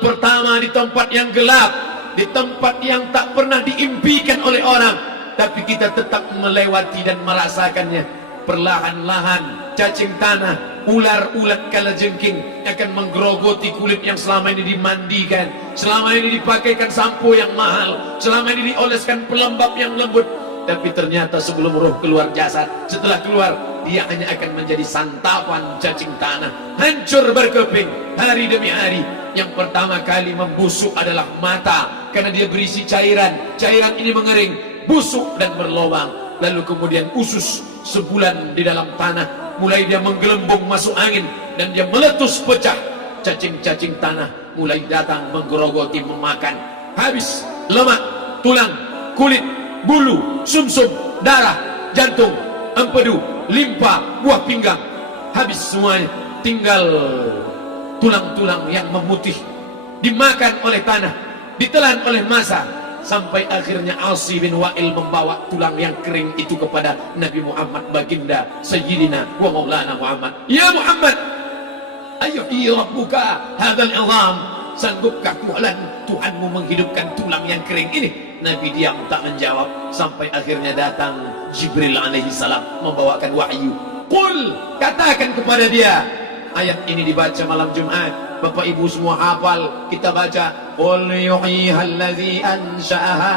pertama di tempat yang gelap, di tempat yang tak pernah diimpikan oleh orang, tapi kita tetap melewati dan merasakannya. Perlahan-lahan cacing tanah, ular-ulat kalajengking akan menggerogoti kulit yang selama ini dimandikan, selama ini dipakaikan sampo yang mahal, selama ini dioleskan pelembab yang lembut. Tapi ternyata sebelum roh keluar jasad, setelah keluar dia hanya akan menjadi santapan cacing tanah, hancur berkeping hari demi hari. Yang pertama kali membusuk adalah mata, karena dia berisi cairan. Cairan ini mengering, busuk dan berlubang. Lalu kemudian usus sebulan di dalam tanah, mulai dia menggelembung masuk angin dan dia meletus pecah. Cacing-cacing tanah mulai datang menggerogoti, memakan. Habis lemak, tulang, kulit, bulu, sumsum, darah, jantung, empedu, limpa, buah pinggang. Habis semuanya, tinggal tulang-tulang yang memutih, dimakan oleh tanah, ditelan oleh massa, sampai akhirnya Asi bin Wa'il membawa tulang yang kering itu kepada Nabi Muhammad, baginda Sayyidina wa Maulana Muhammad. Ya Muhammad, ayyuhi rabbuka hadzal izam, sanggupkah Tuhanmu menghidupkan tulang yang kering ini? Nabi diam tak menjawab, sampai akhirnya datang Jibril alaihi salam membawakan wahyu. Qul, katakan kepada dia. Ayat ini dibaca malam Jumat, Bapak Ibu semua hafal, kita baca. Qul yuhyiha allazi ansha'aha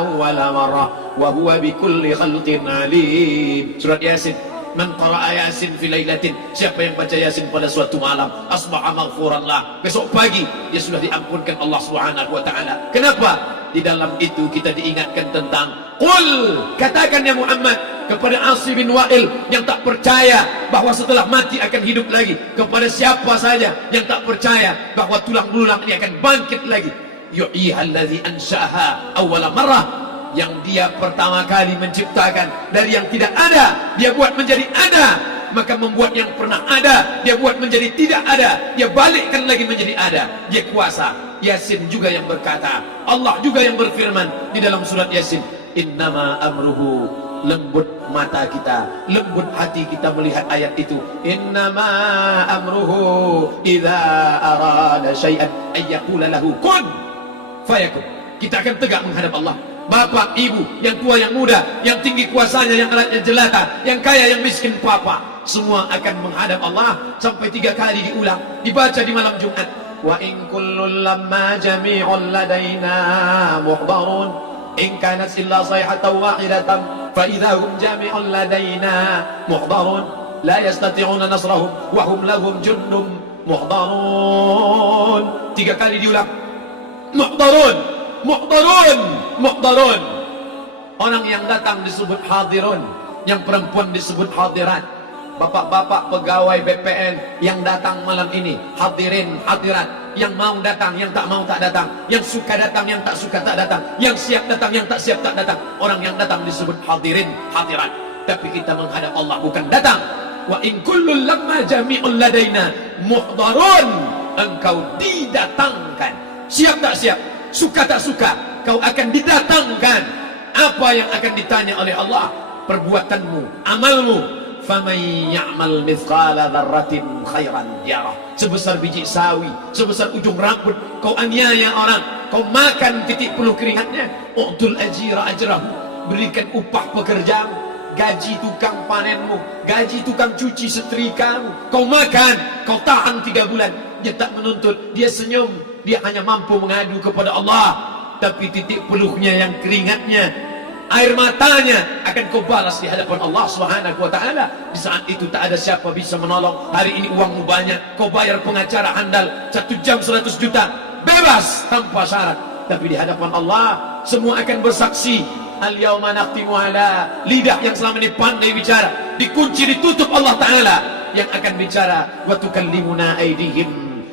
awwala marrah wa huwa bikulli khalqin alim. Surat Yasin. Man qara'a Yasin fi lailatin, siapa yang baca Yasin pada suatu malam, asbaha maghfuran lah, besok pagi dia sudah diampunkan Allah Subhanahu wa taala. Kenapa? Di dalam itu kita diingatkan tentang qul, katakan ya Muhammad kepada Asi bin Wa'il yang tak percaya bahwa setelah mati akan hidup lagi, kepada siapa saja yang tak percaya bahwa tulang belulang ini akan bangkit lagi. Yu'ihal ladzi ansha'aha awwala marrah, yang dia pertama kali menciptakan dari yang tidak ada, dia buat menjadi ada. Maka membuat yang pernah ada, dia buat menjadi tidak ada, dia balikkan lagi menjadi ada. Dia kuasa. Yasin juga yang berkata, Allah juga yang berfirman di dalam surat Yasin, innama amruhu, lembut mata kita, lembut hati kita melihat ayat itu. Innama amruhu idza arada syai'an ayyaqula lahu kun fayakun. Kita akan tegak menghadap Allah. Bapak, ibu, yang tua, yang muda, yang tinggi kuasanya, yang alatnya jelata, yang kaya, yang miskin, papa, semua akan menghadap Allah. Sampai 3 kali diulang, dibaca di malam Jumat. Wa in kullun lamma jami'un ladaina muhdarun in kanat illa sayhatan wahidatan fa idza hum jami'un ladaina muhdarun la yastati'una nasrahum wa hum lahum jundum muhdarun. 3 kali diulang. Muhdarun, muhdarun, muhdarun. Orang yang datang disebut hadirun, yang perempuan disebut hadirat. Bapak-bapak pegawai BPN yang datang malam ini, hadirin, hadirat. Yang mau datang, yang tak mau tak datang, yang suka datang, yang tak suka tak datang, yang siap datang, yang tak siap tak datang. Orang yang datang disebut hadirin, hadirat. Tapi kita menghadap Allah bukan datang. Wa in kullun lamma jami'un ladaina muhdarun. Engkau didatangkan, siap tak siap, suka tak suka, kau akan didatangkan. Apa yang akan ditanya oleh Allah? Perbuatanmu, amalmu. Faman ya'mal mithqala dzarratin khairan yarah. Sebesar biji sawi, sebesar ujung rambut, kau aniaya orang, kau makan titik peluh keringatnya. U'tul ajira ajrahu, berikan upah pekerjaanmu, gaji tukang panenmu, gaji tukang cuci setrikamu. Kau makan, kau tahan 3 bulan. Dia tak menuntut, dia senyum, dia hanya mampu mengadu kepada Allah. Tapi titik peluhnya yang keringatnya, air matanya akan kau balas di hadapan Allah Subhanahu wa taala. Di saat itu tak ada siapa bisa menolong. Hari ini uangmu banyak, kau bayar pengacara handal 1 jam 100 juta, bebas tanpa syarat. Tapi di hadapan Allah semua akan bersaksi. Al-yauma naqtimu ala, lidah yang selama ini pandai bicara dikunci, ditutup Allah taala yang akan bicara. Wa tukallimuna aydihim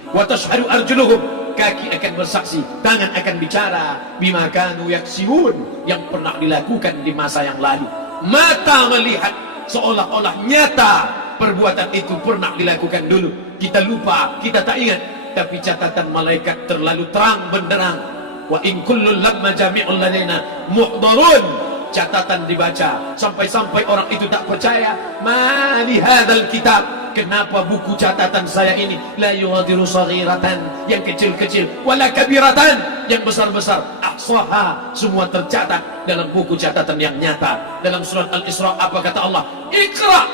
wa tashhadu arjuluhum, kaki akan bersaksi, tangan akan bicara. Bima kanu yaksibun, yang pernah dilakukan di masa yang lalu. Mata melihat seolah-olah nyata perbuatan itu pernah dilakukan dulu. Kita lupa, kita tak ingat. Tapi catatan malaikat terlalu terang benderang. Wa in kullun lamma jami'un ladaina muhdarun. Catatan dibaca sampai-sampai orang itu tak percaya. Ma li hadzal kitab, kenapa buku catatan saya ini la yughadiru saghiratan, yang kecil-kecil, wala kabiratan, yang besar-besar, ahsaha, semua tercatat dalam buku catatan yang nyata. Dalam surat Al-Isra apa kata Allah? Iqra.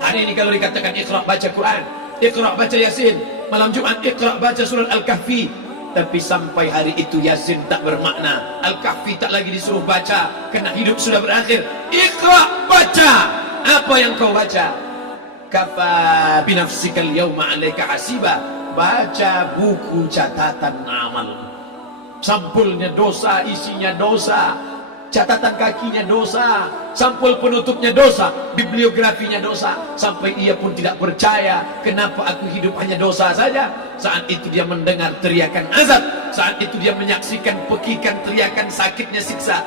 Hari ini kalau dikatakan Iqra, baca Quran, Iqra baca Yasin, malam Jumat Iqra baca surat Al-Kahfi. Tapi sampai hari itu Yasin tak bermakna, Al-Kahfi tak lagi disuruh baca, kerana hidup sudah berakhir. Iqra, baca. Apa yang kau baca? Kafa binafsikal yawma alaika hasiba. Baca buku catatan amal. Sampulnya dosa, isinya dosa, catatan kakinya dosa, sampul penutupnya dosa, bibliografinya dosa. Sampai ia pun tidak percaya, kenapa aku hidup hanya dosa saja. Saat itu dia mendengar teriakan azab, saat itu dia menyaksikan pekikan teriakan sakitnya siksa.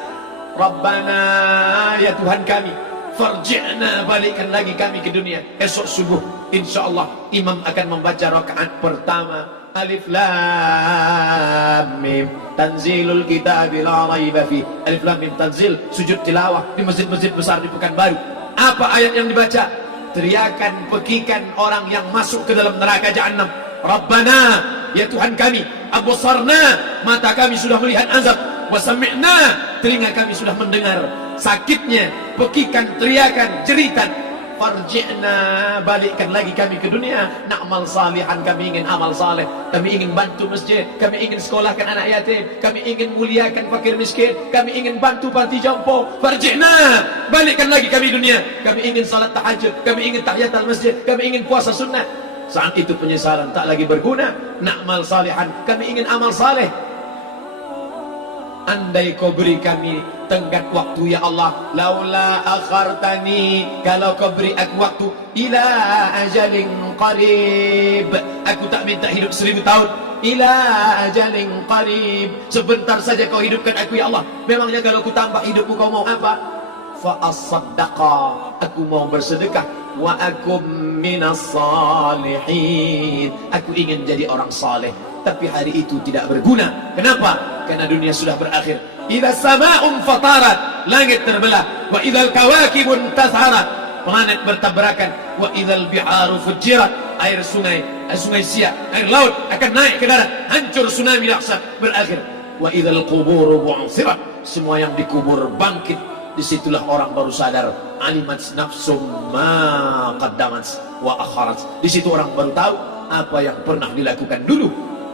Rabbana, ya Tuhan kami, farji'na, balikkan lagi kami ke dunia. Esok subuh insyaallah imam akan membaca rakaat pertama. Alif Lam Mim, tanzilul kitabi la raiba fi. Alif Lam Mim tanzil, sujud tilawah di masjid-masjid besar di Pekanbaru. Apa ayat yang dibaca? Teriakan pekikan orang yang masuk ke dalam neraka Jahannam. Rabbana, ya Tuhan kami, absarna, mata kami sudah melihat azab, wa sami'na, telinga kami sudah mendengar sakitnya pekikan teriakan jeritan. Farji'na, balikkan lagi kami ke dunia. Na'mal salihan, kami ingin amal saleh, kami ingin bantu masjid, kami ingin sekolahkan anak yatim, kami ingin muliakan fakir miskin, kami ingin bantu panti jompo. Farji'na, balikkan lagi kami dunia. Kami ingin salat tahajud, kami ingin tahiyatul masjid, kami ingin puasa sunnah. Saat itu penyesalan tak lagi berguna. Na'mal salihan, kami ingin amal saleh. Andai kau beri kami tenggat waktu ya Allah, laula akhartani, kalau kau beri aku waktu, ila ajalin qarib, aku tak minta hidup 1000 tahun, ila ajalin qarib, sebentar saja kau hidupkan aku ya Allah. Memangnya kalau ku tambah hidupku kau mau apa? Fa as-saddaqa, aku mau bersedekah, wa akum minas salihin, aku ingin jadi orang saleh. Tapi hari itu tidak berguna. Kenapa? Karena dunia sudah berakhir. Idza sama'un fatarat, langit terbelah. Wa idzal kawakibun tasharat, planet bertabrakan. Wa idzal biharu fujirat, air sungai siak, air laut akan naik ke darat, hancur tsunami dahsyat berakhir. Wa idzal quburu bu'sirat, semua yang dikubur bangkit. Disitulah orang baru sadar, alimat nafsum ma qaddamat wa akharat. Di situ orang baru tahu apa yang pernah dilakukan dulu,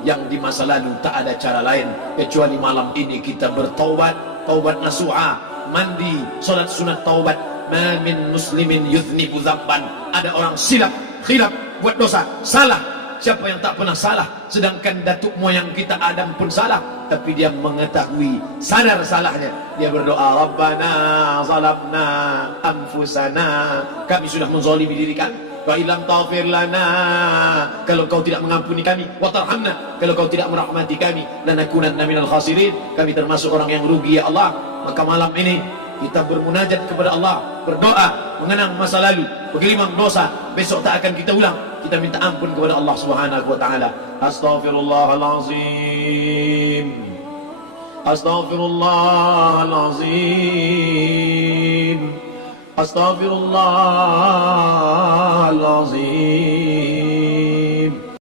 yang di masa lalu tak ada cara lain kecuali malam ini kita bertaubat, taubat nasuha, mandi, solat sunat taubat. Ma min muslimin yuznibu dzamban, ada orang silap, khilaf, buat dosa, salah. Siapa yang tak pernah salah? Sedangkan datuk moyang kita Adam pun salah, tapi dia mengetahui, sadar salahnya. Dia berdoa, Rabbana zalamna anfusana, kami sudah menzalimi diri kami. Wa illam taghfir lana, kalau kau tidak mengampuni kami, wa tarhamna, kalau kau tidak merahmati kami, lanakunanna minal khasirin, kami termasuk orang yang rugi ya Allah. Maka malam ini kita bermunajat kepada Allah, berdoa, mengenang masa lalu, bergelimang dosa, besok tak akan kita ulang. Kita minta ampun kepada Allah Subhanahu wa taala. Astaghfirullahalazim, astaghfirullahalazim, astaghfirullahalazim.